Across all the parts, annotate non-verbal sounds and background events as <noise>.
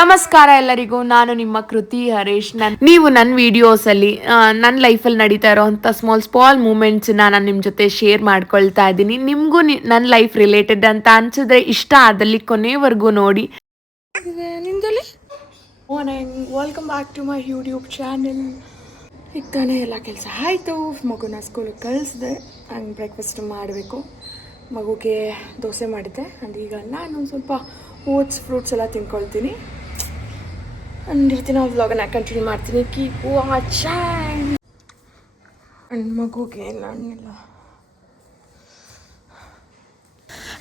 ನಮಸ್ಕಾರ ಎಲ್ಲರಿಗೂ, ನಾನು ನಿಮ್ಮ ಕೃತಿ ಹರೀಶ್. ನನ್ ನೀವು ನನ್ನ ವಿಡಿಯೋಸಲ್ಲಿ ನನ್ನ ಲೈಫಲ್ಲಿ ನಡೀತಾ ಇರೋವಂಥ ಸ್ಮಾಲ್ ಸ್ಮಾಲ್ ಮೂಮೆಂಟ್ಸ್ನ ನಾನು ನಿಮ್ಮ ಜೊತೆ ಶೇರ್ ಮಾಡ್ಕೊಳ್ತಾ ಇದ್ದೀನಿ. ನಿಮಗೂ ನನ್ನ ಲೈಫ್ ರಿಲೇಟೆಡ್ ಅಂತ ಅನ್ಸಿದ್ರೆ ಇಷ್ಟ ಆದಲ್ಲಿ ಕೊನೆವರೆಗೂ ನೋಡಿ. Welcome back to my YouTube channel ಈಗ ತಾನೇ ಎಲ್ಲ ಕೆಲಸ ಆಯಿತು. ಮಗುನ ಸ್ಕೂಲಿಗೆ ಕಳಿಸಿದೆ. ಹಂಗೆ ಬ್ರೇಕ್ಫಾಸ್ಟ್ ಮಾಡಬೇಕು. ಮಗುಗೆ ದೋಸೆ ಮಾಡಿದ್ದೆ. ಈಗ ನಾನು ಸ್ವಲ್ಪ ಓಟ್ಸ್ ಫ್ರೂಟ್ಸ್ ಎಲ್ಲ ತಿನ್ಕೊಳ್ತೀನಿ. ಅಂಡ್ ಇವತ್ತಿನ ವ್ಲಾಗನ್ನ ಕಂಟಿನ್ಯೂ ಮಾಡ್ತೀನಿ. ಕೀಪ್ ವಾಚಿಂಗ್ ಅಂಡ್ ಮಗುಗೆ ಹಣ್ಣಿಲ್ಲ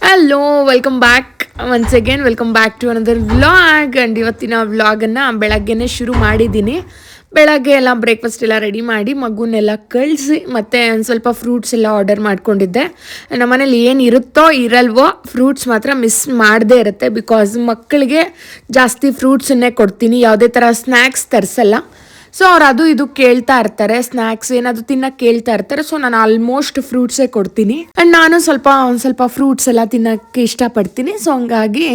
hello welcome back once again welcome back to another vlog and ಇವತ್ತಿನ ವ್ಲಾಗನ್ನು ಬೆಳಗ್ಗೆನೇ ಶುರು ಮಾಡಿದ್ದೀನಿ. ಬೆಳಗ್ಗೆ ಎಲ್ಲ ಬ್ರೇಕ್ಫಾಸ್ಟ್ ಎಲ್ಲ ರೆಡಿ ಮಾಡಿ ಮಗುನೆಲ್ಲ ಕಳಿಸಿ ಮತ್ತು ಒಂದು ಸ್ವಲ್ಪ ಫ್ರೂಟ್ಸ್ ಎಲ್ಲ ಆರ್ಡರ್ ಮಾಡ್ಕೊಂಡಿದ್ದೆ. ನಮ್ಮ ಮನೇಲಿ ಏನು ಇರುತ್ತೋ ಇರಲ್ವೋ ಫ್ರೂಟ್ಸ್ ಮಾತ್ರ ಮಿಸ್ ಮಾಡದೇ ಇರುತ್ತೆ ಬಿಕಾಸ್ ಮಕ್ಕಳಿಗೆ ಜಾಸ್ತಿ ಫ್ರೂಟ್ಸನ್ನೇ ಕೊಡ್ತೀನಿ. ಯಾವುದೇ ಥರ ಸ್ನ್ಯಾಕ್ಸ್ ತರಿಸಲ್ಲ. ಸೊ ಅವ್ರು ಅದು ಇದು ಕೇಳ್ತಾ ಇರ್ತಾರೆ. ಸ್ನ್ಯಾಕ್ಸ್ ಏನಾದ್ರು ತಿನ್ನಕ್ಕೆ ಕೇಳ್ತಾ ಇರ್ತಾರೆ. ಸೊ ನಾನು ಆಲ್ಮೋಸ್ಟ್ ಫ್ರೂಟ್ಸೇ ಕೊಡ್ತೀನಿ. ಆ್ಯಂಡ್ ನಾನು ಸ್ವಲ್ಪ, ಒಂದು ಸ್ವಲ್ಪ ಫ್ರೂಟ್ಸ್ ಎಲ್ಲ ತಿನ್ನೋಕ್ಕೆ ಇಷ್ಟಪಡ್ತೀನಿ. ಸೊ ಹಂಗಾಗಿ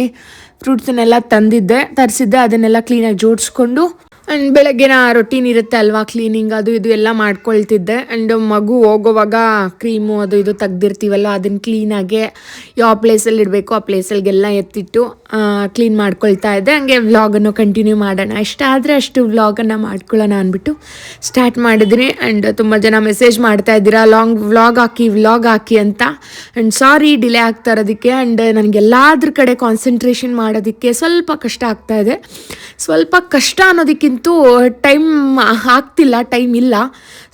ಫ್ರೂಟ್ಸನ್ನೆಲ್ಲ ತಂದಿದ್ದೆ, ತರಿಸಿದ್ದೆ. ಅದನ್ನೆಲ್ಲ ಕ್ಲೀನಾಗಿ ಜೋಡಿಸ್ಕೊಂಡು ಆ್ಯಂಡ್ ಬೆಳಗ್ಗೆನ ರೊಟೀನ್ ಇರುತ್ತೆ ಅಲ್ವಾ? ಕ್ಲೀನಿಂಗ್ ಅದು ಇದು ಎಲ್ಲ ಮಾಡ್ಕೊಳ್ತಿದ್ದೆ. ಆ್ಯಂಡ್ ಮಗು ಹೋಗೋವಾಗ ಕ್ರೀಮು ಅದು ಇದು ತೆಗ್ದಿರ್ತೀವಲ್ಲ ಅದನ್ನು ಕ್ಲೀನಾಗೆ ಯಾವ ಪ್ಲೇಸಲ್ಲಿ ಇಡಬೇಕು, ಆ ಪ್ಲೇಸಲ್ಲಿಗೆಲ್ಲ ಎತ್ತಿಟ್ಟು ಕ್ಲೀನ್ ಮಾಡ್ಕೊಳ್ತಾ ಇದ್ದೆ. ಹಂಗೆ ವ್ಲಾಗನ್ನು ಕಂಟಿನ್ಯೂ ಮಾಡೋಣ. ಇಷ್ಟ ಆದರೆ ಅಷ್ಟು ವ್ಲಾಗನ್ನು ಮಾಡ್ಕೊಳ್ಳೋಣ ಅಂದ್ಬಿಟ್ಟು ಸ್ಟಾರ್ಟ್ ಮಾಡಿದ್ರಿ ಆ್ಯಂಡ್ ತುಂಬ ಜನ ಮೆಸೇಜ್ ಮಾಡ್ತಾ ಇದ್ದೀರಾ ಲಾಂಗ್ ವ್ಲಾಗ್ ಹಾಕಿ ವ್ಲಾಗ್ ಹಾಕಿ ಅಂತ. ಆ್ಯಂಡ್ ಸಾರಿ ಡಿಲೇ ಆಗ್ತಾ ಇರೋದಕ್ಕೆ. ಆ್ಯಂಡ್ ನನಗೆಲ್ಲಾದ್ರ ಕಡೆ ಕಾನ್ಸಂಟ್ರೇಷನ್ ಮಾಡೋದಕ್ಕೆ ಸ್ವಲ್ಪ ಕಷ್ಟ ಆಗ್ತಾ ಇದೆ. ಸ್ವಲ್ಪ ಕಷ್ಟ ಅನ್ನೋದಕ್ಕಿಂತ ಟೈಮ್ ಆಗ್ತಿಲ್ಲ, ಟೈಮ್ ಇಲ್ಲ.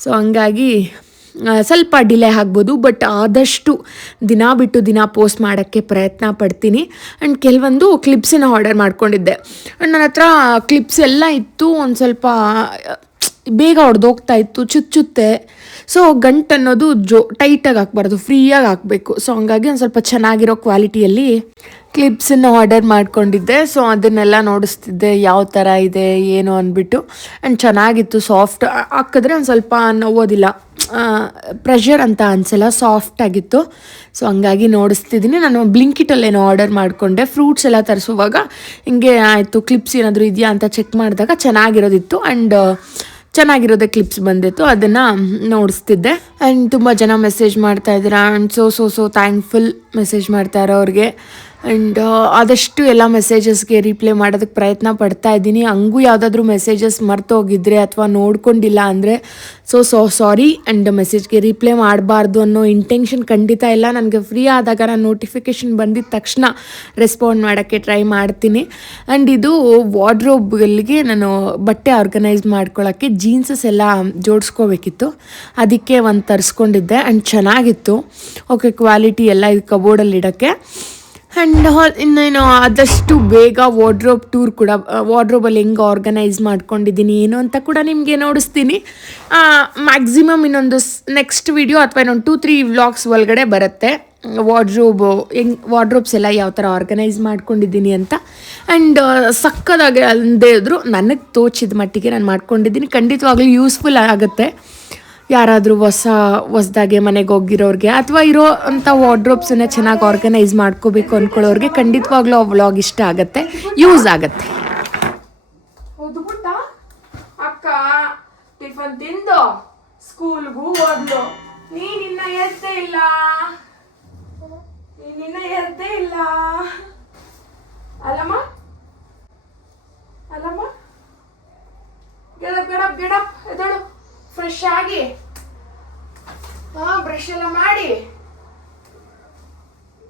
ಸೊ ಹಂಗಾಗಿ ಸ್ವಲ್ಪ ಡಿಲೇ ಆಗ್ಬೋದು, ಬಟ್ ಆದಷ್ಟು ದಿನ ಬಿಟ್ಟು ದಿನ ಪೋಸ್ಟ್ ಮಾಡೋಕ್ಕೆ ಪ್ರಯತ್ನ ಪಡ್ತೀನಿ. ಆ್ಯಂಡ್ ಕೆಲವೊಂದು ಕ್ಲಿಪ್ಸನ್ನ ಆರ್ಡರ್ ಮಾಡ್ಕೊಂಡಿದ್ದೆ. ಆ್ಯಂಡ್ ನನ್ನ ಹತ್ರ ಕ್ಲಿಪ್ಸ್ ಎಲ್ಲ ಇತ್ತು, ಒಂದು ಸ್ವಲ್ಪ, ಬೇಗ ಹೊಡೆದೋಗ್ತಾ ಇತ್ತು, ಚುಚ್ಚುತ್ತೆ. ಸೊ ಗಂಟು ಅನ್ನೋದು ಜೋ, ಟೈಟಾಗಿ ಹಾಕ್ಬಾರ್ದು, ಫ್ರೀಯಾಗಿ ಹಾಕಬೇಕು. ಸೊ ಹಂಗಾಗಿ ಒಂದು ಸ್ವಲ್ಪ ಚೆನ್ನಾಗಿರೋ ಕ್ವಾಲಿಟಿಯಲ್ಲಿ ಕ್ಲಿಪ್ಸನ್ನು ಆರ್ಡರ್ ಮಾಡಿಕೊಂಡಿದ್ದೆ. ಸೊ ಅದನ್ನೆಲ್ಲ ನೋಡಿಸ್ತಿದ್ದೆ. ಯಾವ ಥರ ಇದೆ, ಏನು ಅಂದ್ಬಿಟ್ಟು ಆ್ಯಂಡ್ ಚೆನ್ನಾಗಿತ್ತು ಸಾಫ್ಟ್ ಹಾಕಿದ್ರೆ ಒಂದು ಸ್ವಲ್ಪ ನೋವೋದಿಲ್ಲ. ಪ್ರೆಷರ್ ಅಂತ ಅನಿಸಲ್ಲ ಸಾಫ್ಟ್ ಆಗಿತ್ತು. ಸೊ ಹಂಗಾಗಿ ನೋಡಿಸ್ತಿದ್ದೀನಿ ನಾನು ಬ್ಲಿಂಕಿಟಲ್ಲೇನೋ ಆರ್ಡರ್ ಮಾಡಿಕೊಂಡೆ. ಫ್ರೂಟ್ಸ್ ಎಲ್ಲ ತರಿಸುವಾಗ ಹಿಂಗೆ ಆಯಿತು ಕ್ಲಿಪ್ಸ್ ಏನಾದರೂ ಇದೆಯಾ ಅಂತ ಚೆಕ್ ಮಾಡಿದಾಗ ಚೆನ್ನಾಗಿರೋದಿತ್ತು. ಆ್ಯಂಡ್ ಚೆನ್ನಾಗಿರೋದೇ ಕ್ಲಿಪ್ಸ್ ಬಂದಿತ್ತು. ಅದನ್ನು ನೋಡಿಸ್ತಿದ್ದೆ. ಆ್ಯಂಡ್ ತುಂಬ ಜನ ಮೆಸೇಜ್ ಮಾಡ್ತಾ ಇದ್ದೀರಾ. And so so so thankful message ಮಾಡ್ತಾ ಇರೋರಿಗೆ. ಆ್ಯಂಡ್ ಆದಷ್ಟು ಎಲ್ಲ ಮೆಸೇಜಸ್ಗೆ ರಿಪ್ಲೈ ಮಾಡೋದಕ್ಕೆ ಪ್ರಯತ್ನ ಪಡ್ತಾ ಇದ್ದೀನಿ. ಹಂಗೂ ಯಾವುದಾದ್ರೂ ಮೆಸೇಜಸ್ ಮರ್ತೋಗಿದ್ರೆ ಅಥವಾ ನೋಡ್ಕೊಂಡಿಲ್ಲ ಅಂದರೆ ಸೊ ಸೊ ಸಾರಿ ಆ್ಯಂಡ್ ಮೆಸೇಜ್ಗೆ ರಿಪ್ಲೈ ಮಾಡಬಾರ್ದು ಅನ್ನೋ ಇಂಟೆನ್ಷನ್ ಖಂಡಿತ ಇಲ್ಲ. ನನಗೆ ಫ್ರೀ ಆದಾಗ ನಾನು ನೋಟಿಫಿಕೇಷನ್ ಬಂದಿದ್ದ ತಕ್ಷಣ ರೆಸ್ಪಾಂಡ್ ಮಾಡೋಕ್ಕೆ ಟ್ರೈ ಮಾಡ್ತೀನಿ. ಆ್ಯಂಡ್ ಇದು ವಾರ್ಡ್ರೋಬ್ಗಳಿಗೆ ನಾನು ಬಟ್ಟೆ ಆರ್ಗನೈಸ್ ಮಾಡ್ಕೊಳ್ಳೋಕ್ಕೆ ಜೀನ್ಸಸ್ ಎಲ್ಲ ಜೋಡಿಸ್ಕೋಬೇಕಿತ್ತು. ಅದಕ್ಕೆ ಒಂದು ತರಿಸ್ಕೊಂಡಿದ್ದೆ ಆ್ಯಂಡ್ ಚೆನ್ನಾಗಿತ್ತು. ಓಕೆ ಕ್ವಾಲಿಟಿ ಎಲ್ಲ ಇದು ಕಬೋರ್ಡಲ್ಲಿ ಇಡೋಕ್ಕೆ. ಆ್ಯಂಡ್ ಇನ್ನೇನು ಆದಷ್ಟು ಬೇಗ ವಾರ್ಡ್ರೋಬ್ ಟೂರ್ ಕೂಡ ವಾರ್ಡ್ರೋಬಲ್ಲಿ ಹೆಂಗೆ ಆರ್ಗನೈಸ್ ಮಾಡ್ಕೊಂಡಿದ್ದೀನಿ, ಏನು ಅಂತ ಕೂಡ ನಿಮಗೆ ನೋಡಿಸ್ತೀನಿ. ಮ್ಯಾಕ್ಸಿಮಮ್ ಇನ್ನೊಂದು ನೆಕ್ಸ್ಟ್ ವಿಡಿಯೋ ಅಥವಾ ಇನ್ನೊಂದು ಟೂ ತ್ರೀ ವ್ಲಾಗ್ಸ್ ಒಳಗಡೆ ಬರುತ್ತೆ. ವಾರ್ಡ್ರೋಬ್ ಹೆಂಗ್ ವಾರ್ಡ್ರೋಬ್ಸ್ ಎಲ್ಲ ಯಾವ ಥರ ಆರ್ಗನೈಸ್ ಮಾಡ್ಕೊಂಡಿದ್ದೀನಿ ಅಂತ. ಆ್ಯಂಡ್ ಸಕ್ಕದಾಗಿ ಅಲ್ಲದೆ ಇದ್ರು, ನನಗೆ ತೋಚಿದ ಮಟ್ಟಿಗೆ ನಾನು ಮಾಡ್ಕೊಂಡಿದ್ದೀನಿ. ಖಂಡಿತವಾಗ್ಲೂ ಯೂಸ್ಫುಲ್ ಆಗುತ್ತೆ. ಯಾರಾದರೂ ಹೊಸ, ಹೊಸ್ದಾಗೆ ಮನೆಗೆ ಹೋಗಿರೋರಿಗೆ ಅಥವಾ ಇರೋ ಅಂಥ ವಾರ್ಡ್ರೋಬ್ಸನ್ನ ಚೆನ್ನಾಗಿ ಆರ್ಗನೈಸ್ ಮಾಡ್ಕೋಬೇಕು ಅಂದ್ಕೊಳ್ಳೋರಿಗೆ ಖಂಡಿತವಾಗ್ಲೂ ಆ ವ್ಲಾಗ್ ಇಷ್ಟ ಆಗುತ್ತೆ ಯೂಸ್ ಆಗುತ್ತೆ. ಅಕ್ಕ ಟಿಫನ್ ತಿಂದು ಸ್ಕೂಲ್ಗೂ ಹೋದ್ಲು. ನೀನಿನ್ನ ಎದ್ದೇ ಇಲ್ಲ. ನೀನಿನ್ನ ಎದ್ದೇ ಇಲ್ಲ. ಅಲ್ಲಮ್ಮ? ಅಲ್ಲಮ್ಮ? ಗೆಡಪ್ ಗೆಡಪ್ ಗೆಡಪ್ ಎದಳು ಫ್ರೆಶ್ ಆಗಿ. ಹಾ ಬ್ರಷ್ ಎಲ್ಲ ಮಾಡಿ.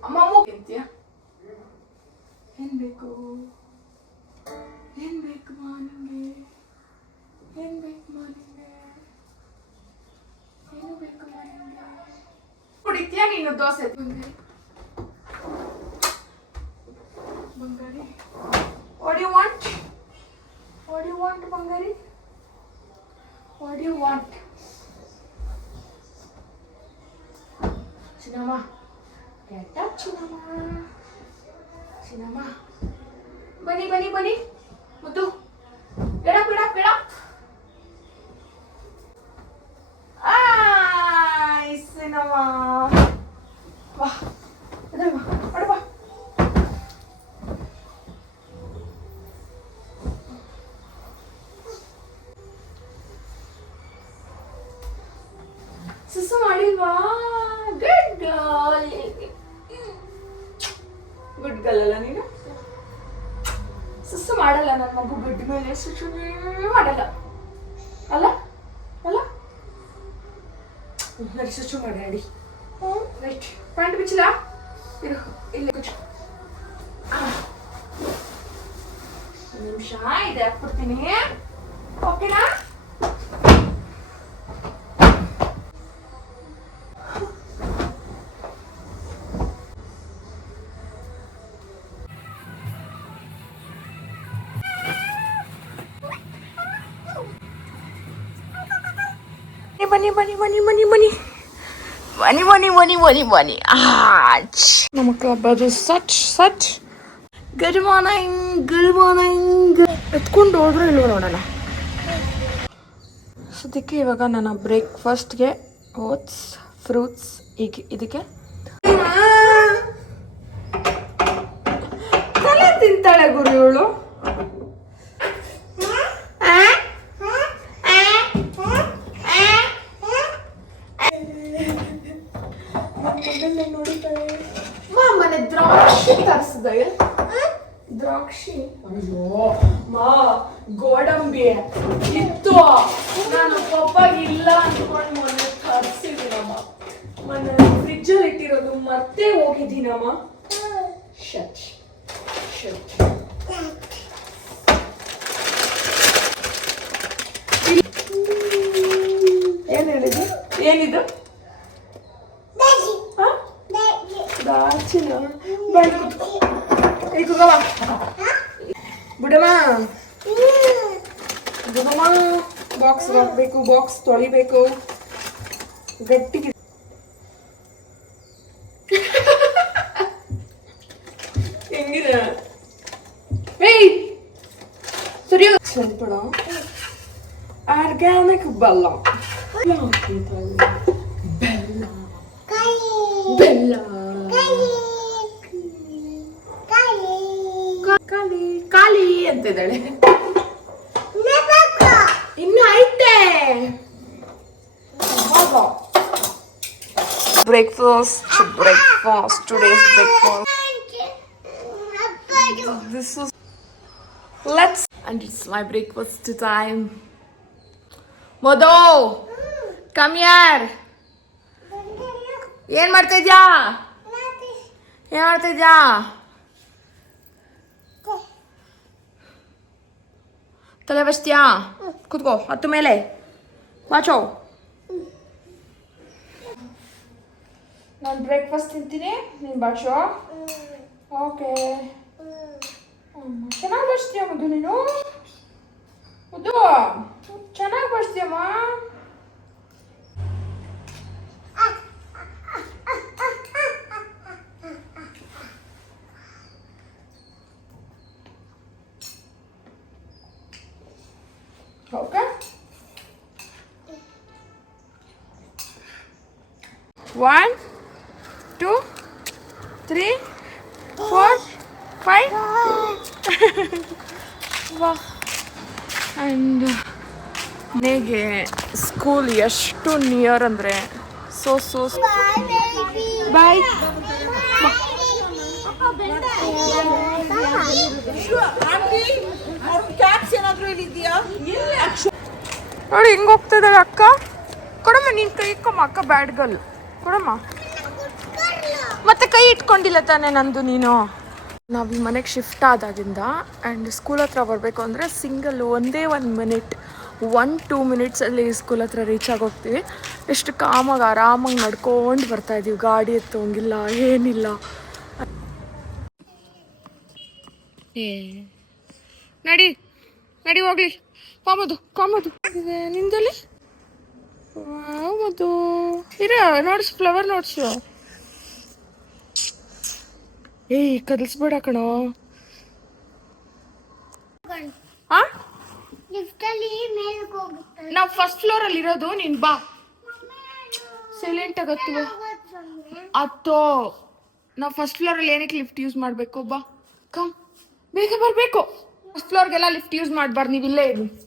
ಅಮ್ಮ ತಿಂತೀಯ ಏನ್ ಬೇಕು? ಏನ್ ಬೇಕು ಮಾ ಏನ್ ಬೇಕು ಮಾ ನಿಂಗೆ? ಏನು ಬೇಕು ಮಾ ನಿಂಗೆ? ಕುಡಿತೀಯ ನೀನು ದೋಸೆ ಬಂಗಾರಿ ನಡಿಸಿಚುಮಾಡಲ್ಲ ಅಲ್ಲ ಅಲ್ಲ ನಡಿಸಿಚು ಮಾಡಿ ಅಡಿ ರೈಟ್ ಪಾಯಿಂಟ್ ಬಿಚ್ಚಿಲ್ಲ ಇದು ಇಲ್ಲಿ ಕುಚು ನಿಮಿಷ ಇದೆ ಹಾಕ್ಬಿಡ್ತೀನಿ ಓಕೆನಾ ಬನ್ನಿ ಬನ್ನಿ ಬನ್ನಿ ಬನ್ನಿ ಬನ್ನಿ ಬನ್ನಿ ಬನ್ನಿ ಬನ್ನಿ ಬನ್ನಿ ಆಚ್ ನಮ್ಮ ಕ್ಲಬ್ ಅದು such such good morning good morning ಎತ್ಕೊಂಡು ಹೋದ್ರೆ ಇಲ್ವ ನೋಡೋಣ ಸದ್ಯಕ್ಕೆ ಇವಾಗ ನನ್ನ ಬ್ರೇಕ್ಫಾಸ್ಟ್ಗೆ ಓಟ್ಸ್ ಫ್ರೂಟ್ಸ್ ಈಗ ಇದಕ್ಕೆ. ತಲೆ ತಿಂತಾಳೆ ಗುರು ಇವಳು ಗೋಡಂಬಿ ಇತ್ತು ನಾನು ಪಪ್ಪಾಗಿ ಇಲ್ಲ ಅನ್ಕೊಂಡು ಮೊನ್ನೆ ತರಿಸಿದ್ದೀನಮ್ಮ ಮೊನ್ನೆ ಫ್ರಿಜ್ ಅಲ್ಲಿ ಇಟ್ಟಿರೋದು ಮತ್ತೆ ಹೋಗಿದ್ದೀನಮ್ಮ ಬಾಕ್ಸ್ ಹಾಕ್ಬೇಕು ಬಾಕ್ಸ್ ತೊಳಿಬೇಕು ಗಟ್ಟಿ ಹೆಂಗಿದೆ ಏಯ್ ಸರಿ ಸ್ವಲ್ಪ ಆರ್ಗ್ಯಾನಿಕ್ ಬೆಲ್ಲ ಬೆಲ್ಲ ಬೆಲ್ಲ ಕಾಲಿ ಕಾಲಿ ಅಂತಿದ್ದಾಳೆ ಇನ್ನು breakfast breakfast today's breakfast this is, let's, and it's my breakfast time. ಮೋದೋ ಕಮ್ ಯಾರ್ ಏನ್ ಮಾಡ್ತಾ ಇದ್ಯಾ? ಏನ್ ಮಾಡ್ತಾ ಇದ್ಯಾ? ತಲೆ ಬಸ್ತೀಯಾ ಕೂತ್ಕೋ, ಹತ್ತು ಮೇಲೆ. ವಾಚೋ ನಾನು ಬ್ರೇಕ್ಫಾಸ್ಟ್ ತಿಂತೀನಿ ನೀನು ಬಾಚೋ ಓಕೆ ಚೆನ್ನಾಗಿ ಬರ್ಸ್ತೀಯ ಮುದ್ದು ನೀನು ಮುದ್ದು ಚೆನ್ನಾಗಿ ಬರ್ಸ್ತೀಯಮ್ಮ one two three four five ವಾ ಆ್ಯಂಡ್ ಮನೆಗೆ ಸ್ಕೂಲ್ ಎಷ್ಟು ನಿಯರ್ ಅಂದರೆ ಸೋ ಸೋ ಬಾಯ್ ನೋಡಿ ಹಿಂಗೆ ಹೋಗ್ತಾ ಇದ್ದಾಳೆ ಅಕ್ಕ. ಕೊಡಮ್ಮ ನೀನು ಕೈ ಇಟ್ಕೊಮ್ಮ ಅಕ್ಕ ಬ್ಯಾಡ್ ಗರ್ಲ್ ಕೊಡಮ್ಮ. ಮತ್ತೆ ಕೈ ಇಟ್ಕೊಂಡಿಲ್ಲ ತಾನೇ ನಂದು ನೀನು? ನಾವು ಈ ಮನೆಗೆ ಶಿಫ್ಟ್ ಆದಾಗಿಂದ ಆ್ಯಂಡ್ ಸ್ಕೂಲ್ ಹತ್ರ ಬರಬೇಕು ಅಂದರೆ ಸಿಂಗಲ್ ಒಂದೇ ಒಂದು ಮಿನಿಟ್ ಒನ್ ಟೂ ಮಿನಿಟ್ಸಲ್ಲಿ ಸ್ಕೂಲ್ ಹತ್ರ ರೀಚ್ ಆಗೋಗ್ತೀವಿ ಎಷ್ಟು ಕಾಮಾಗಿ ಆರಾಮಾಗಿ ನಡ್ಕೊಂಡು ಬರ್ತಾ ಇದೀವಿ. ಗಾಡಿ ಎತ್ತೋಂಗಿಲ್ಲ, ಏನಿಲ್ಲ. ನಡಿ ನಡಿ ಹೋಗ್ಲಿ. ಕಾಮದು ಕಾಮದು. ಇದೆ ಹೌದು. ಇರ, ನೋಡ್ಸು ಫ್ಲವರ್ ನೋಡ್ಸು. ಏಯ್, ಕದಲ್ಸ್ಬೇಡ ಕಣೋ. ನಾವು ಫಸ್ಟ್ ಫ್ಲೋರ್ ಅಲ್ಲಿ ಇರೋದು, ನೀನ್ ಬಾ. ಸೈಲೆಂಟ್ ಆಗತ್ತೀವ ಅತ್ತೋ ನಾವು ಫಸ್ಟ್ ಫ್ಲೋರ್ ಅಲ್ಲಿ ಏನಕ್ಕೆ ಲಿಫ್ಟ್ ಯೂಸ್ ಮಾಡಬೇಕು, ಬಾ. ಕಮ್. ಬೇಗ ಬರಬೇಕು. ಫಸ್ಟ್ ಫ್ಲೋರ್ಗೆಲ್ಲ ಲಿಫ್ಟ್ ಯೂಸ್ ಮಾಡಬಾರ್ದು ನೀವು ಇಲ್ಲೇ ಇರಿ.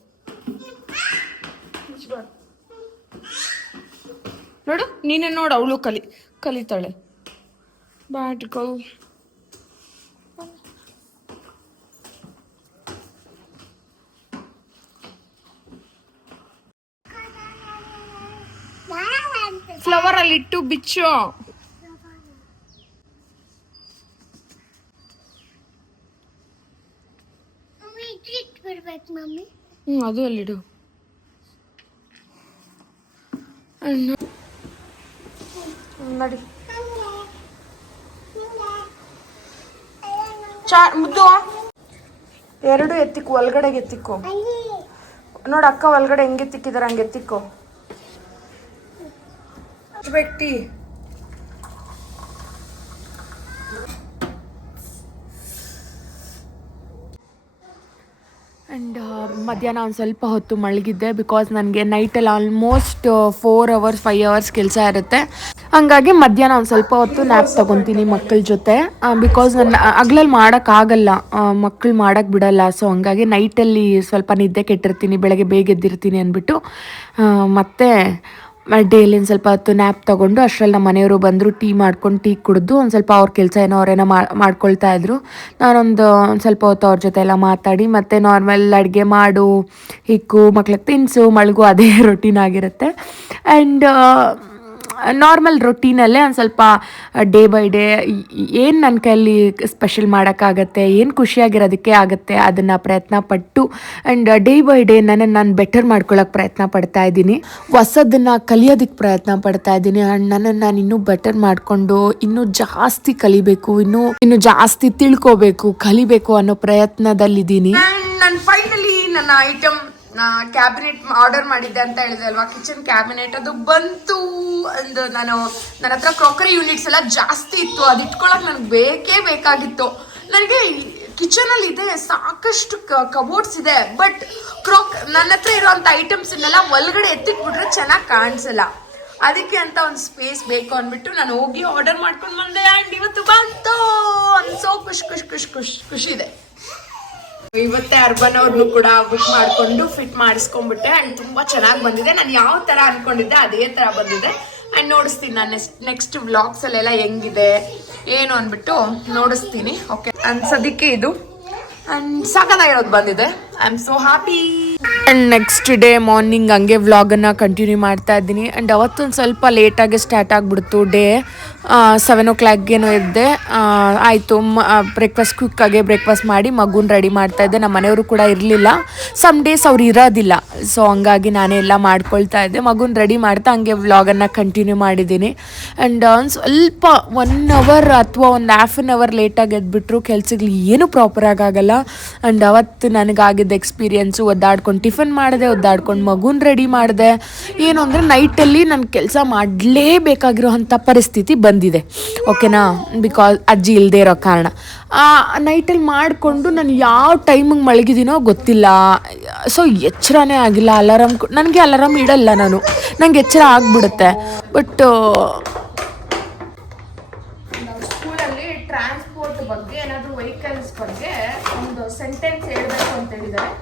ನೋಡು ನೀನೇ ನೋಡು ಅವಳು ಕಲಿ ಕಲಿತಾಳೆ. ಬಾಟ್ಕೋ ಫ್ಲವರ್ ಅಲ್ಲಿ ಇಟ್ಟು ಬಿಚ್ಚು ಹ್ಮ್ ಅದು ಅಲ್ಲಿಡು. ನಡಿ ಚಾ ಮುದ್ದು ಎರಡು ಎತ್ತಿಕ್ಕು ಒಳಗಡೆಗೆ ಎತ್ತಿಕ್ಕು. ನೋಡಿ ಅಕ್ಕ ಒಳಗಡೆ ಹೆಂಗೆ ಎತ್ತಿಕ್ಕಿದಾರೆ ಹಂಗೆ ಎತ್ತಿಕ್ಕು. ಬೇಕು ಟೀ ಆ್ಯಂಡ್ ಮಧ್ಯಾಹ್ನ ಒಂದು ಸ್ವಲ್ಪ ಹೊತ್ತು ಮಳಗಿದ್ದೆ ಬಿಕಾಸ್ ನನಗೆ ನೈಟಲ್ಲಿ almost four hours five hours ಕೆಲಸ ಇರುತ್ತೆ. ಹಂಗಾಗಿ ಮಧ್ಯಾಹ್ನ ಒಂದು ಸ್ವಲ್ಪ ಹೊತ್ತು ನ್ಯಾಪ್ ತೊಗೊತೀನಿ ಮಕ್ಕಳ ಜೊತೆ. ಬಿಕಾಸ್ ನನ್ನ ಹಗ್ಲಲ್ಲಿ ಮಾಡೋಕ್ಕಾಗಲ್ಲ. ಮಕ್ಕಳು ಮಾಡೋಕ್ಕೆ ಬಿಡಲ್ಲ. ಸೊ ಹಂಗಾಗಿ ನೈಟಲ್ಲಿ ಸ್ವಲ್ಪ ನಿದ್ದೆ ಕೆಟ್ಟಿರ್ತೀನಿ, ಬೆಳಗ್ಗೆ ಬೇಗ ಎದ್ದಿರ್ತೀನಿ ಅಂದ್ಬಿಟ್ಟು ಮತ್ತು ಡೈಲಿ ಒಂದು ಸ್ವಲ್ಪ ಹೊತ್ತು ನ್ಯಾಪ್ ತೊಗೊಂಡು ಅಷ್ಟರಲ್ಲಿ ನಮ್ಮ ಮನೆಯವರು ಬಂದರು ಟೀ ಮಾಡ್ಕೊಂಡು ಟೀ ಕುಡಿದು ಒಂದು ಸ್ವಲ್ಪ ಅವ್ರ ಕೆಲಸ ಏನೋ ಅವರೇನೋ ಮಾಡ್ಕೊಳ್ತಾ ಇದ್ರು. ನಾನೊಂದು, ಒಂದು ಸ್ವಲ್ಪ ಹೊತ್ತು ಅವ್ರ ಜೊತೆ ಎಲ್ಲ ಮಾತಾಡಿ, ಮತ್ತು ನಾರ್ಮಲ್ ಅಡುಗೆ ಮಾಡು, ಹಿಕ್ಕು, ಮಕ್ಳಿಗೆ ತಿನ್ಸು, ಮಳಗು, ಅದೇ <laughs> ರೊಟೀನ್ ಆಗಿರುತ್ತೆ. ಆ್ಯಂಡ್ ನಾರ್ಮಲ್ ರೊಟೀನಲ್ಲೇ ಒಂದು ಸ್ವಲ್ಪ ಡೇ ಬೈ ಡೇ ಏನು ನನ್ನ ಕೈಯಲ್ಲಿ ಸ್ಪೆಷಲ್ ಮಾಡೋಕ್ಕಾಗತ್ತೆ, ಏನು ಖುಷಿಯಾಗಿರೋದಕ್ಕೆ ಆಗುತ್ತೆ ಅದನ್ನು ಪ್ರಯತ್ನ ಪಟ್ಟು ಆ್ಯಂಡ್ ಡೇ ಬೈ ಡೇ ನನ್ನನ್ನು ನಾನು ಬೆಟರ್ ಮಾಡ್ಕೊಳ್ಳೋಕೆ ಪ್ರಯತ್ನ ಪಡ್ತಾ ಇದ್ದೀನಿ. ಹೊಸದನ್ನು ಕಲಿಯೋದಕ್ಕೆ ಪ್ರಯತ್ನ ಪಡ್ತಾ ಇದ್ದೀನಿ. ಆ್ಯಂಡ್ ನನ್ನನ್ನು ನಾನು ಇನ್ನೂ ಬೆಟರ್ ಮಾಡಿಕೊಂಡು, ಇನ್ನೂ ಜಾಸ್ತಿ ಕಲಿಬೇಕು, ಇನ್ನೂ ಇನ್ನೂ ಜಾಸ್ತಿ ತಿಳ್ಕೋಬೇಕು, ಕಲಿಬೇಕು ಅನ್ನೋ ಪ್ರಯತ್ನದಲ್ಲಿದ್ದೀನಿ. ನನ್ನ ಐಟಮ್ ಕ್ಯಾಬಿನೆಟ್ ಆರ್ಡರ್ ಮಾಡಿದ್ದೆ ಅಂತ ಹೇಳಿದೆ ಅಲ್ವಾ? ಕಿಚನ್ ಕ್ಯಾಬಿನೆಟ್ ಅದು ಬಂತು ಅಂದು ನಾನು ನನ್ನ ಹತ್ರ ಕ್ರಾಕರಿ ಯೂನಿಟ್ಸ್ ಎಲ್ಲ ಜಾಸ್ತಿ ಇತ್ತು. ಅದು ಇಟ್ಕೊಳಕ್ ನನಗೆ ಬೇಕೇ ಬೇಕಾಗಿತ್ತು. ನನಗೆ ಕಿಚನ್ ಅಲ್ಲಿ ಇದೆ, ಸಾಕಷ್ಟು ಕಬೋರ್ಡ್ಸ್ ಇದೆ ಬಟ್ ಕ್ರಾಕ್ ನನ್ನ ಹತ್ರ ಇರೋಂಥ ಐಟಮ್ಸ್ ಇನ್ನೆಲ್ಲ ಒಳಗಡೆ ಎತ್ತಿಟ್ಬಿಟ್ರೆ ಚೆನ್ನಾಗಿ ಕಾಣಿಸಲ್ಲ. ಅದಕ್ಕೆ ಅಂತ ಒಂದು ಸ್ಪೇಸ್ ಬೇಕು ಅಂದ್ಬಿಟ್ಟು ನಾನು ಹೋಗಿ ಆರ್ಡರ್ ಮಾಡ್ಕೊಂಡು ಬಂದೆ. ಆ್ಯಂಡ್ ಇವತ್ತು ಬಂತು! ಅನ್ಸೋ ಖುಷಿ ಖುಷಿ ಖುಷಿ ಖುಷಿ ಖುಷಿ ಇದೆ. ಇವತ್ತೇ ಅರ್ಬನ್ ಅವ್ರನ್ನು ಕೂಡ ಬುಕ್ ಮಾಡ್ಕೊಂಡು ಫಿಟ್ ಮಾಡಿಸ್ಕೊಂಡ್ಬಿಟ್ಟೆ ಅಂಡ್ ತುಂಬಾ ಚೆನ್ನಾಗಿ ಬಂದಿದೆ. ನಾನು ಯಾವ ತರ ಅನ್ಕೊಂಡಿದ್ದೆ ಅದೇ ತರ ಬಂದಿದೆ. ಅಂಡ್ ನೋಡಿಸ್ತೀನಿ ನಾನು ನೆಕ್ಸ್ಟ್ ವ್ಲಾಗ್ಸ್ ಅಲ್ಲೆಲ್ಲ ಹೆಂಗಿದೆ, ಏನು ಅಂದ್ಬಿಟ್ಟು ನೋಡಿಸ್ತೀನಿ. ಓಕೆ ಅನ್ಸೋದಕ್ಕೆ ಇದು. ಅಂಡ್ ಸಾಕಾಗಿರೋದು ಬಂದಿದೆ. I am so happy and next day morning ಹಂಗೆ ವ್ಲಾಗನ್ನು ಕಂಟಿನ್ಯೂ ಮಾಡ್ತಾ ಇದ್ದೀನಿ. ಆ್ಯಂಡ್ ಅವತ್ತೊಂದು ಸ್ವಲ್ಪ ಲೇಟಾಗಿ ಸ್ಟಾರ್ಟ್ ಆಗಿಬಿಡ್ತು ಡೇ ಸೆವೆನ್ ಓ ಕ್ಲಾಕ್ಗೇನೋ ಇದ್ದೆ. ಆಯಿತು ಬ್ರೇಕ್ಫಾಸ್ಟ್ ಕ್ವಿಕ್ಕಾಗೆ ಬ್ರೇಕ್ಫಾಸ್ಟ್ ಮಾಡಿ ಮಗುನ ರೆಡಿ ಮಾಡ್ತಾ ಇದ್ದೆ. ನಮ್ಮ ಮನೆಯವರು ಕೂಡ ಇರಲಿಲ್ಲ. ಸಮ್ ಡೇಸ್ ಅವ್ರು ಇರೋದಿಲ್ಲ. ಸೊ ಹಂಗಾಗಿ ನಾನೇ ಎಲ್ಲ ಮಾಡ್ಕೊಳ್ತಾ ಇದ್ದೆ. ಮಗುನ ರೆಡಿ ಮಾಡ್ತಾ ಹಂಗೆ ವ್ಲಾಗನ್ನು ಕಂಟಿನ್ಯೂ ಮಾಡಿದ್ದೀನಿ. ಆ್ಯಂಡ್ ಒಂದು ಸ್ವಲ್ಪ ಒನ್ ಅವರ್ ಅಥವಾ ಒಂದು ಹಾಫ್ ಆನ್ ಅವರ್ ಲೇಟಾಗಿ ಎದ್ಬಿಟ್ರು. ಕೆಲ್ಸಗಳು ಏನೂ ಪ್ರಾಪರಾಗಿ ಆಗೋಲ್ಲ. ಆ್ಯಂಡ್ ಅವತ್ತು ನನಗಾಗಿದ್ದ ಎಕ್ಸ್ಪೀರಿಯೆನ್ಸು ಒದ್ದಾಡ್ಕೊಂಡು ಟಿಫನ್ ಮಾಡಿದೆ, ಒದ್ದಾಡ್ಕೊಂಡು ಮಗುನ ರೆಡಿ ಮಾಡಿದೆ. ಏನು ಅಂದರೆ ನೈಟಲ್ಲಿ ನನ್ನ ಕೆಲಸ ಮಾಡಲೇಬೇಕಾಗಿರೋ ಅಂಥ ಪರಿಸ್ಥಿತಿ ಬಂದಿದೆ. ಓಕೆನಾ ಬಿಕಾಸ್ ಅಜ್ಜಿ ಇಲ್ಲದೆ ಇರೋ ಕಾರಣ. ನೈಟಲ್ಲಿ ಮಾಡಿಕೊಂಡು ನಾನು ಯಾವ ಟೈಮಿಗೆ ಮಲಗಿದ್ದೀನೋ ಗೊತ್ತಿಲ್ಲ. ಸೊ ಎಚ್ಚರನೇ ಆಗಿಲ್ಲ. ಅಲಾರಾಮ್ ನನಗೆ ಅಲಾರಾಮ್ ಇಡಲ್ಲ ನಾನು. ನನಗೆ ಎಚ್ಚರ ಆಗಿಬಿಡುತ್ತೆ. ಬಟ್ ಸ್ಕೂಲಲ್ಲಿ ಟ್ರಾನ್ಸ್ಪೋರ್ಟ್ ಬಗ್ಗೆ ಏನಾದರೂ ವೆಹಿಕಲ್ಸ್ ಬಗ್ಗೆ ಒಂದು ಸೆಂಟೆನ್ಸ್ ಹೇಳಬೇಕು ಅಂತ ಹೇಳಿದ್ದಾರೆ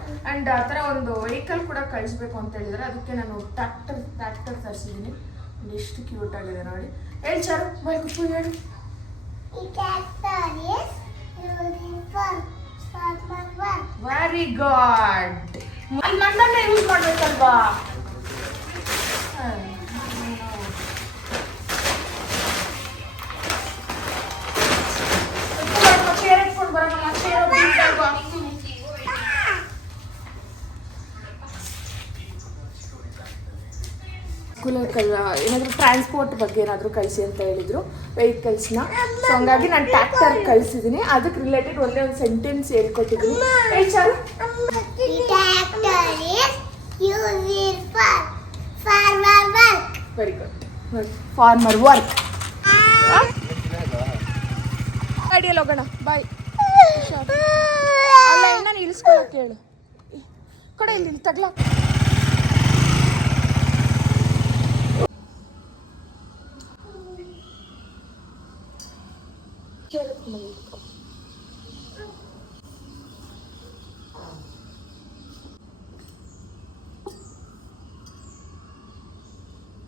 ಆ್ಯಂಡ್ ಆ ಥರ ಒಂದು ವೆಹಿಕಲ್ ಕೂಡ ಕಳಿಸ್ಬೇಕು ಅಂತ ಹೇಳಿದ್ರೆ. ಅದಕ್ಕೆ ನಾನು ಟ್ರ್ಯಾಕ್ಟರ್ ಟ್ರ್ಯಾಕ್ಟರ್ ತರಿಸಿದ್ದೀನಿ. ಎಷ್ಟು ಕ್ಯೂಟ್ ಆಗಿದೆ ನೋಡಿ. ಹೇಳಿ ಚಾರು ಬಾಯ್ ಕುಪ್ಪು ಹೇಳಿ. ವೆರಿ ಗುಡ್ ಅಲ್ಲಿ ನನ್ನನ್ನೇ ಯೂಸ್ ಮಾಡ್ಬೇಕಲ್ವಾ? ಕಲ್ ಏನಾದರೂ ಟ್ರಾನ್ಸ್ಪೋರ್ಟ್ ಬಗ್ಗೆ ಏನಾದರೂ ಕಳಿಸಿ ಅಂತ ಹೇಳಿದರು ವೆಹಿಕಲ್ಸ್ನ ಸೊ ಹಂಗಾಗಿ ನಾನು ಟ್ಯಾಕ್ಟರ್ ಕಳಿಸಿದ್ದೀನಿ ಅದಕ್ಕೆ ರಿಲೇಟೆಡ್ ಒಂದೇ ಒಂದು ಸೆಂಟೆನ್ಸ್ ಹೇಳ್ಕೊಟ್ಟಿದ್ದೀನಿ ಹೇಳಿ ಚಾರು ಈ tractor is using for farmer work very good farmer work ಗಾಡಿಯಲ್ಲಿ ಹೋಗೋಣ. ಬಾಯ್ ಅಲ್ಲ ನಾನು ಇಳಿಸ್ಕೊಳಕ್ಕೆ ಹೇಳು. ಕಡೆ ಇಲ್ಲಿ ತಗ್ಲ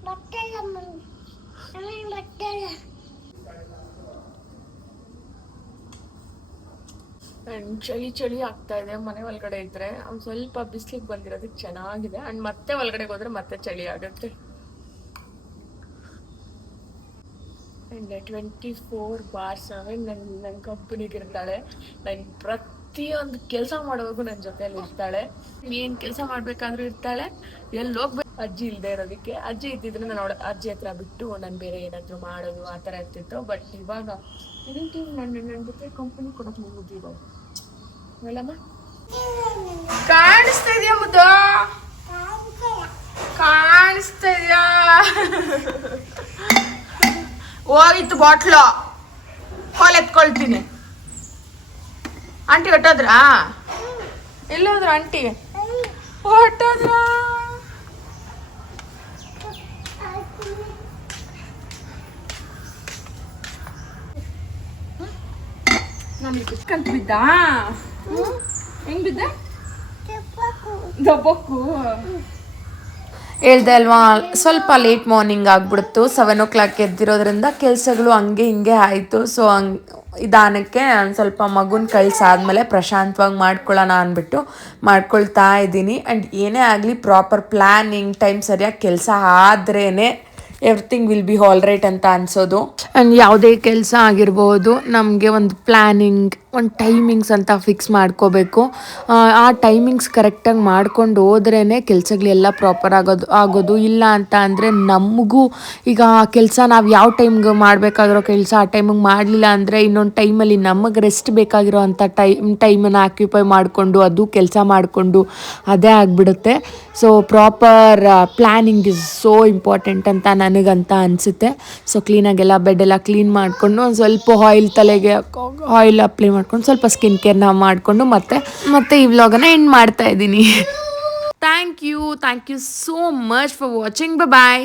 ಬಟ್ಟೆ ಎಲ್ಲ ಆ್ಯಂಡ್ ಚಳಿ ಚಳಿ ಆಗ್ತಾ ಇದೆ. ಮನೆ ಒಳಗಡೆ ಇದ್ರೆ ಸ್ವಲ್ಪ ಬಿಸಿಲಿಗೆ ಬಂದಿರೋದಕ್ಕೆ ಚೆನ್ನಾಗಿದೆ. ಅಂಡ್ ಮತ್ತೆ ಒಳಗಡೆ ಹೋದ್ರೆ ಮತ್ತೆ ಚಳಿ ಆಗುತ್ತೆ. And twenty four by seven ನನ್ ನನ್ನ ಕಂಪ್ನಿಗೆ ಇರ್ತಾಳೆ. ನನ್ನ ಪ್ರತಿಯೊಂದು ಕೆಲಸ ಮಾಡುವಾಗ ನನ್ನ ಜೊತೆಯಲ್ಲಿ ಇರ್ತಾಳೆ. ಏನು ಕೆಲಸ ಮಾಡಬೇಕಾದ್ರೂ ಇರ್ತಾಳೆ. ಎಲ್ಲಿ ಹೋಗ್ಬೇಕು ಅಜ್ಜಿ ಇಲ್ಲದೆ ಇರೋದಕ್ಕೆ. ಅಜ್ಜಿ ಇದ್ದಿದ್ರೆ ನಾನು ಅವಳ ಅಜ್ಜಿ ಹತ್ರ ಬಿಟ್ಟು ನಾನು ಬೇರೆ ಏನಾದರೂ ಮಾಡೋದು ಆ ಥರ ಇರ್ತಿತ್ತು. ಬಟ್ ಇವಾಗ ಇದಕ್ಕೆ ನನ್ನ ನನ್ನ ಜೊತೆ ಕಂಪನಿ ಕೊಡೋಕೆ ಮುಗಿದಿರೋ ಹೇಳಮ್ಮ. ಕಾಣಿಸ್ತಾ ಇದೆಯಾ ಮುದ್ದು? ಕಾಣಿಸ್ತಾ ಇದೆಯಾ? ಹೋಗಿತ್ತು ಬಾಟ್ಲು. ಹಾಲ್ ಎತ್ಕೊಳ್ತೀನಿ. ಆಂಟಿ ಹೊಟ್ಟೋದ್ರಾ? ಎಲ್ಲೋದ್ರ ಆಂಟಿ? ಹೊಟ್ಟೋದ್ರ? ಬಿದ್ದ? ಹೆಂಗ್ ಬಿದ್ದ? ದಬ್ಬಕ್ಕು. ಹೇಳ್ದೆ ಅಲ್ವಾ ಸ್ವಲ್ಪ ಲೇಟ್ ಮಾರ್ನಿಂಗ್ ಆಗ್ಬಿಡ್ತು. ಸೆವೆನ್ ಓ ಕ್ಲಾಕ್ ಎದ್ದಿರೋದ್ರಿಂದ ಕೆಲಸಗಳು ಹಂಗೆ ಹಿಂಗೆ ಆಯಿತು. ಸೊ ಹಂಗೆ ನಿಧಾನಕ್ಕೆ ಒಂದು ಸ್ವಲ್ಪ ಮಗುನ ಕಳ್ಸಾದ್ಮೇಲೆ ಪ್ರಶಾಂತವಾಗಿ ಮಾಡ್ಕೊಳ್ಳೋಣ ಅಂದ್ಬಿಟ್ಟು ಮಾಡ್ಕೊಳ್ತಾ ಇದ್ದೀನಿ. ಆ್ಯಂಡ್ ಏನೇ ಆಗಲಿ ಪ್ರಾಪರ್ ಪ್ಲ್ಯಾನಿಂಗ್ ಟೈಮ್ ಸರಿಯಾಗಿ ಕೆಲಸ ಆದ್ರೇ everything will be all right ಅಂತ ಅನ್ಸೋದು. ಅಂಡ್ ಯಾವುದೇ ಕೆಲಸ ಆಗಿರ್ಬೋದು ನಮಗೆ ಒಂದು ಪ್ಲ್ಯಾನಿಂಗ್ ಒಂದು ಟೈಮಿಂಗ್ಸ್ ಅಂತ ಫಿಕ್ಸ್ ಮಾಡ್ಕೋಬೇಕು. ಆ, ಟೈಮಿಂಗ್ಸ್ ಕರೆಕ್ಟಾಗಿ ಮಾಡ್ಕೊಂಡು ಹೋದ್ರೇ ಕೆಲಸಗಳೆಲ್ಲ ಪ್ರಾಪರ್ ಆಗೋದು ಆಗೋದು. ಇಲ್ಲ ಅಂತ ಅಂದರೆ ನಮಗೂ ಈಗ ಆ ಕೆಲಸ ನಾವು ಯಾವ ಟೈಮ್ಗೆ ಮಾಡಬೇಕಾಗಿರೋ ಕೆಲಸ ಆ ಟೈಮಿಗೆ ಮಾಡಲಿಲ್ಲ ಅಂದರೆ ಇನ್ನೊಂದು ಟೈಮಲ್ಲಿ ನಮಗೆ ರೆಸ್ಟ್ ಬೇಕಾಗಿರೋ ಅಂಥ ಟೈಮ್ ಟೈಮನ್ನು ಆಕ್ಯುಪೈ ಮಾಡಿಕೊಂಡು ಅದು ಕೆಲಸ ಮಾಡಿಕೊಂಡು ಅದೇ ಆಗಿಬಿಡುತ್ತೆ. So proper planning is so important ಅಂತ ನನಗಂತ ಅನಿಸುತ್ತೆ. ಸೊ ಕ್ಲೀನಾಗೆಲ್ಲ ಬೆಡ್ ಎಲ್ಲ ಕ್ಲೀನ್ ಮಾಡಿಕೊಂಡು ಒಂದು ಸ್ವಲ್ಪ ಆಯಿಲ್ ತಲೆಗೆ ಆಯಿಲ್ ಅಪ್ಲೈ ಮಾಡ್ಕೊಂಡು ಸ್ವಲ್ಪ ಸ್ಕಿನ್ ಕೇರ್ನ ಮಾಡಿಕೊಂಡು ಮತ್ತೆ ಮತ್ತೆ ಈ ವ್ಲಾಗನ್ನು ಎಂಡ್ ಮಾಡ್ತಾ ಇದ್ದೀನಿ. Thank you thank you so much for watching bye